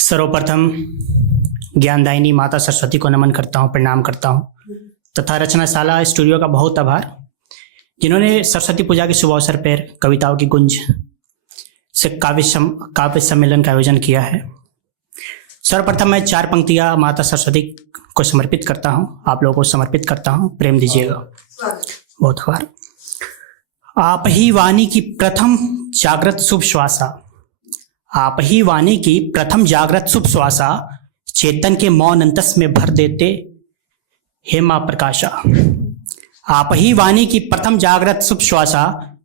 सर्वप्रथम ज्ञानदायिनी माता सरस्वती को नमन करता हूँ, प्रणाम करता हूँ तथा रचनाशाला स्टूडियो का बहुत आभार जिन्होंने सरस्वती पूजा के शुभ अवसर पर कविताओं की गुंज से काव्य सम्मेलन का आयोजन किया है। सर्वप्रथम मैं 4 पंक्तियाँ माता सरस्वती को समर्पित करता हूँ, आप लोगों को समर्पित करता हूँ, प्रेम दीजिएगा। बहुत आभार। आप ही वाणी की प्रथम जागृत शुभ श्वासा, आप ही वाणी की प्रथम जागृत शुभ श्वासा, चेतन के मौन अंतस में भर देते हे मां प्रकाशा। आप ही वाणी की प्रथम जागृत शुभ श्वासा,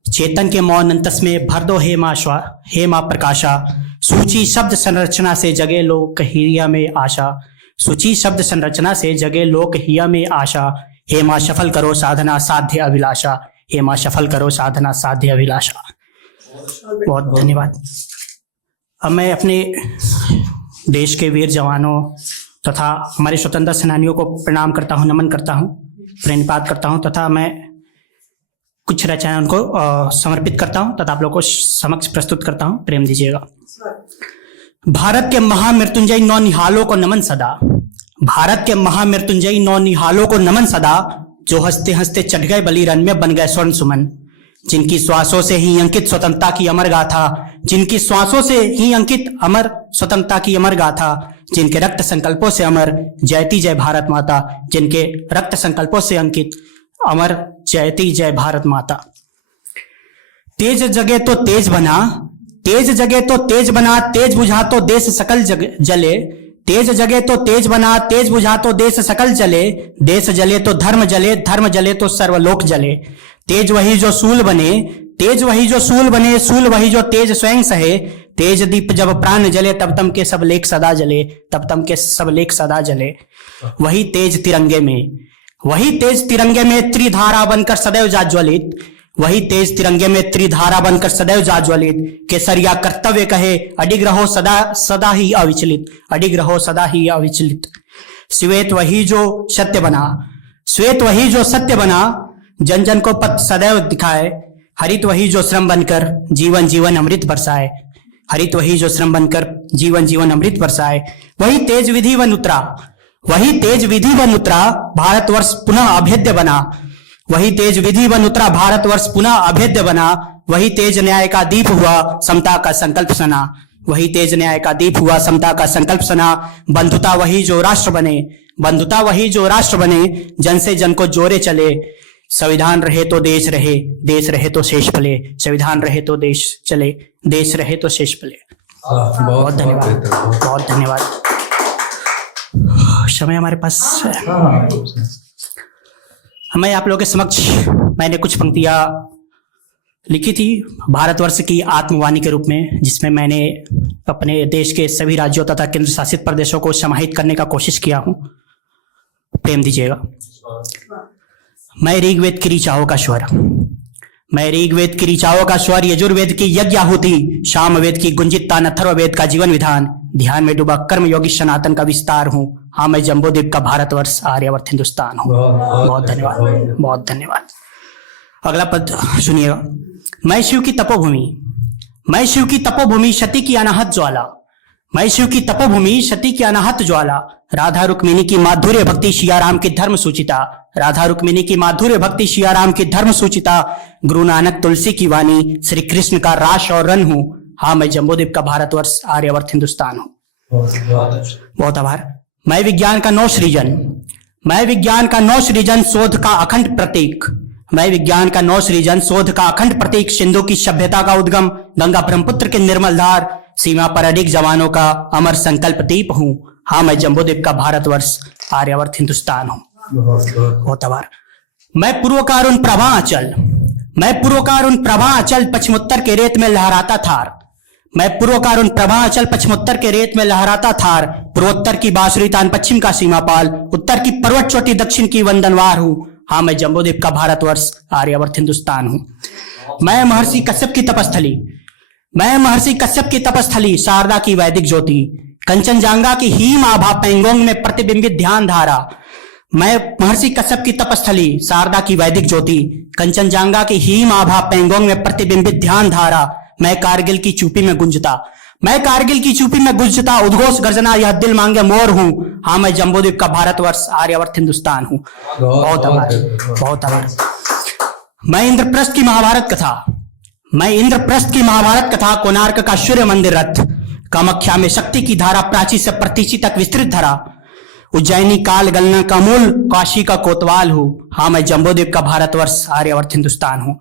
चेतन के मौन अंतस में भर दो हे मां प्रकाशा। सूची शब्द संरचना से जगे लोक हिया में आशा, सूची शब्द संरचना से जगे लोक हिया में आशा। हे मां सफल करो साधना साध्य अभिलाषा, हे मां सफल करो साधना साध्य अभिलाषा। बहुत धन्यवाद। अब मैं अपने देश के वीर जवानों तथा हमारे स्वतंत्रता सेनानियों को प्रणाम करता हूँ, नमन करता हूँ, प्रणिपात करता हूँ तथा मैं कुछ रचनाएं उनको समर्पित करता हूँ तथा आप लोगों को समक्ष प्रस्तुत करता हूँ, प्रेम दीजिएगा। भारत के महामृत्युंजय नौ निहालों को नमन सदा, भारत के महामृत्युंजय नौ निहालों को नमन सदा, जो हंसते हंसते चढ़ गए बलि रन में बन गए स्वर्ण सुमन। जिनकी श्वासों से ही अंकित स्वतंत्रता की अमर गाथा, जिनकी श्वासों से ही अंकित अमर स्वतंत्रता की अमर गाथा, जिनके रक्त संकल्पों से अमर जयती जय भारत माता, जिनके रक्त संकल्पों से अंकित अमर जयती जय भारत माता। तेज जगे तो तेज बना, तेज जगे तो तेज बना, तेज बुझा तो देश सकल जले। तेज जगे तो तेज बना, तेज बुझा तो देश सकल जले। देश जले तो धर्म जले, धर्म जले तो सर्वलोक जले। तेज वही जो सूल बने, तेज वही जो सूल बने, सूल वही जो तेज स्वयं सहे। तेज दीप जब प्राण जले, तब तम के सब लेख सदा जले, तब तम के सब लेख सदा जले। वही तेज तिरंगे में, वही तेज तिरंगे में त्रिधारा बनकर सदैव जाज्वलित, वही तेज तिरंगे में त्रिधारा बनकर सदैव जाज्वलित। केसरिया कर्तव्य कहे, अडिग रहो सदा सदा ही अविचलित, अडिग रहो सदा ही अविचलित। श्वेत वही जो सत्य बना, श्वेत वही जो सत्य बना, जन जन को पथ सदैव दिखाए। हरित वही जो श्रम बनकर जीवन जीवन अमृत बरसाए, हरित वही जो श्रम बनकर जीवन जीवन अमृत बरसाए। वही तेज विधि वन उतरा, वही तेज विधि वन उतरा, भारतवर्ष पुनः अभेद्य बना। वही तेज विधि वन उतरा, भारतवर्ष पुनः अभेद्य बना। वही तेज न्याय का दीप हुआ, समता का संकल्प सना, वही तेज न्याय का दीप हुआ, समता का संकल्प सना। बंधुता वही जो राष्ट्र बने, बंधुता वही जो राष्ट्र बने, जन से जन को जोड़े चले। संविधान रहे तो देश रहे, देश रहे तो शेष फले, संविधान रहे तो देश चले, देश रहे तो शेष फले। बहुत धन्यवाद, बहुत धन्यवाद। समय हमारे पास है। मैं आप लोगों के समक्ष मैंने कुछ पंक्तियां लिखी थी भारतवर्ष की आत्मवाणी के रूप में, जिसमें मैंने अपने देश के सभी राज्यों तथा केंद्र शासित प्रदेशों को समाहित करने का कोशिश किया हूं, प्रेम दीजिएगा। मैं ऋग्वेद की ऋचाओं का स्वर, मैं ऋग्वेद की ऋचाओं का स्वर, यजुर्वेद की यज्ञ आहुति, सामवेद की गुंजित तान, अथर्ववेद का जीवन विधान, ध्यान में डूबा कर्म योगी सनातन का विस्तार हूँ। हाँ, मैं जम्बूद्वीप का भारतवर्ष आर्यावर्त हिंदुस्तान हूँ। बहुत धन्यवाद, बहुत धन्यवाद। अगला पद सुनिएगा। मैं शिव की तपोभूमि, मैं शिव की तपोभूमि, सती की अनाहत ज्वाला, मैं शिव की तपोभूमि, सती की अनाहत ज्वाला। राधा रुक्मिणी की माधुर्य भक्ति, सिया राम की धर्म सूचिता, राधा रुक्मिणी की माधुर्य भक्ति, सिया राम की धर्म सूचिता। गुरु नानक तुलसी की वाणी, श्री कृष्ण का रास और रन हूँ। हाँ, मैं जम्बूद्वीप का भारतवर्ष आर्यावर्त हिंदुस्तान हूँ। बहुत आभार। मैं विज्ञान का नौ सृजन, मैं विज्ञान का नौ सृजन, शोध का अखंड प्रतीक, मैं विज्ञान का नौ सृजन, शोध का अखंड प्रतीक। सिंधु की सभ्यता का उद्गम, गंगा ब्रह्मपुत्र के निर्मल धार, सीमा पर अडिग जवानों का अमर संकल्प दीप हूँ। हाँ, मैं जम्बूद्वीप का भारतवर्ष आर्यावर्त हिंदुस्तान हूँ। बहुत आभार। मैं पूर्व का अरुण प्रभा अचल, मैं पूर्व का अरुण प्रभा अचल, पश्चिमोत्तर के रेत में लहराता थार, मैं पूर्व का अरुण प्रभा अचल, पश्चिमोत्तर के रेत में लहराता थार। पूर्वोत्तर की बांसुरी तान, पश्चिम का सीमापाल, उत्तर की पर्वत चोटी, दक्षिण की वंदनवार हूँ। हाँ, मैं जम्बूद्वीप का भारतवर्ष आर्यावर्त हिंदुस्तान हूँ। मैं महर्षि कश्यप की तपस्थली, मैं महर्षि कश्यप की तपस्थली, शारदा की वैदिक ज्योति, कंचनजंगा की हीम आभा, पैंगोंग में प्रतिबिंबित ध्यान धारा। मैं महर्षि कश्यप की तपस्थली, शारदा की वैदिक ज्योति, कंचनजंगा की हीम आभा, पैंगोंग में प्रतिबिंबित ध्यान धारा। मैं कारगिल की चूपी में गुंजता, मैं कारगिल की चूपी में गुंजता उद्घोष गर्जना, यह दिल मांगे मोर हूं। हाँ मैं जम्बूद्वीप का भारतवर्ष आर्यावर्त हिंदुस्तान हूं। बहुत आभार, बहुत आभार। मैं इंद्रप्रस्थ की महाभारत कथा, कोणार्क का सूर्य मंदिर रथ, कामाख्या में शक्ति की धारा, प्राची से प्रतीची तक विस्तृत धरा, उज्जैनी काल गणना का मूल, काशी का कोतवाल हूं। हाँ मैं जम्बूद्वीप का भारतवर्ष आर्यावर्त हिंदुस्तान हूं।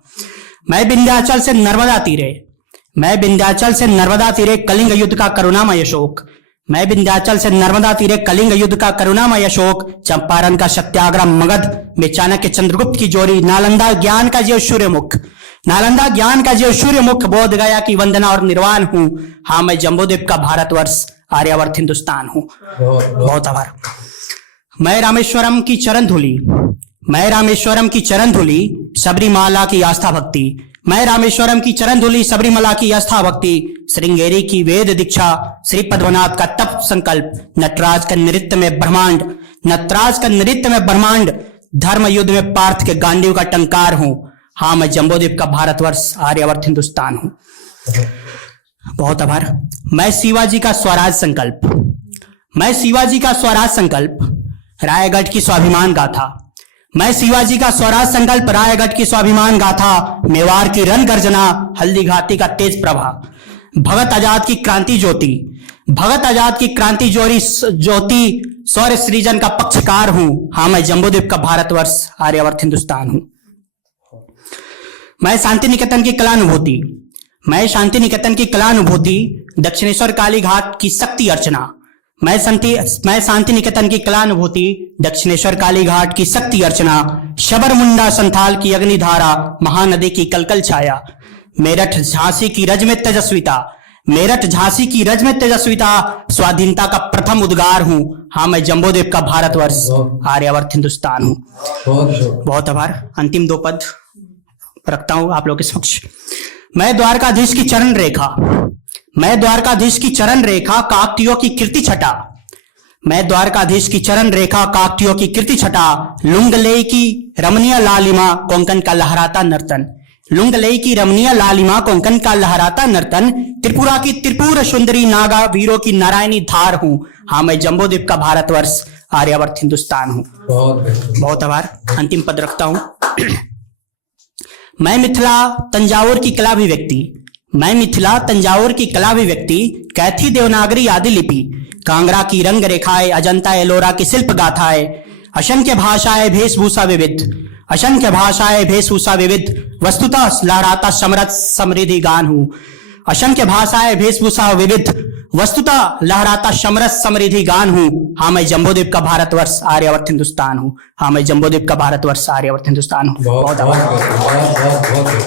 मैं विंध्याचल से नर्मदा तीरे कलिंग युद्ध का करुणामय अशोक, मैं विंध्याचल से नर्मदा तीरे कलिंग युद्ध का करुणामय अशोक, चंपारण का सत्याग्रह, मगध में चाणक्य चंद्रगुप्त की जोड़ी, नालंदा ज्ञान का जो सूर्यमुख, बोध गया की वंदना और निर्वाण हूं। हाँ मैं जम्बूद्वीप का भारतवर्ष आर्यावर्त हिंदुस्तान हूं। बहुत आभार। मैं रामेश्वरम की चरण धूली, सबरीमाला की आस्था भक्ति, मैं रामेश्वरम की चरण धूली, सबरीमाला की आस्था भक्ति, श्रृंगेरी की वेद दीक्षा, श्री पद्मनाथ का तप संकल्प, नटराज का नृत्य में ब्रह्मांड, धर्म युद्ध में पार्थ के गांडीव का टंकार हूं। हाँ मैं जम्बूद्वीप का भारतवर्ष आर्यावर्त हिंदुस्तान हूं। बहुत आभार। मैं शिवाजी का स्वराज संकल्प, रायगढ़ की स्वाभिमान गाथा, मैं शिवाजी का स्वराज संकल्प, रायगढ़ की स्वाभिमान गाथा, मेवाड़ की रण गर्जना, हल्दी घाटी का तेज प्रभा, भगत आजाद की क्रांति ज्योति, शौर्य सृजन का पक्षकार हूं। हाँ मैं जम्बूद्वीप का भारतवर्ष आर्यावर्त हिंदुस्तान हूं। मैं शांति निकेतन की कलानुभूति, दक्षिणेश्वर काली घाट की शक्ति अर्चना, मैं शांति निकेतन की कलानुभूति, दक्षिणेश्वर काली घाट की शक्ति अर्चना, शबरमुंडा संथाल की अग्निधारा, महानदी की कलकल छाया, मेरठ झांसी की रज में तेजस्विता, स्वाधीनता का प्रथम उद्गार हूं। हाँ मैं जम्बूद्वीप का भारतवर्ष आर्यावर्त हिंदुस्तान हूं। बहुत आभार। अंतिम 2 पद रखता हूं आप लोगों के समक्ष। मैं द्वारकाधीश की चरण रेखा, काकटियों की कीर्ति छटा, मैं द्वारकाधीश की चरण रेखा, काकटियों की कीर्ति छटा, लुंगलेई की रमणीय लालिमा, कोंकण का लहराता नर्तन, त्रिपुरा की त्रिपुर सुंदरी नागा, वीरों की नारायणी धार हूं। हाँ मैं जम्बूद्वीप का भारतवर्ष आर्यावर्त हिंदुस्तान हूं। बहुत आभार। अंतिम पद रखता हूं। मैं मिथिला तंजावुर की कला अभिव्यक्ति, कैथी देवनागरी आदि लिपि, कांगड़ा की रंग रेखाएं, अजंता एलोरा की शिल्प गाथाएं, असंख्य भाषाएं वेशभूषा विविध, वस्तुतः लहराता समृद्ध समृद्धि गान हूं। हाँ मैं जम्बूद्वीप का भारतवर्ष आर्यावर्त हिंदुस्तान हूं। बहुत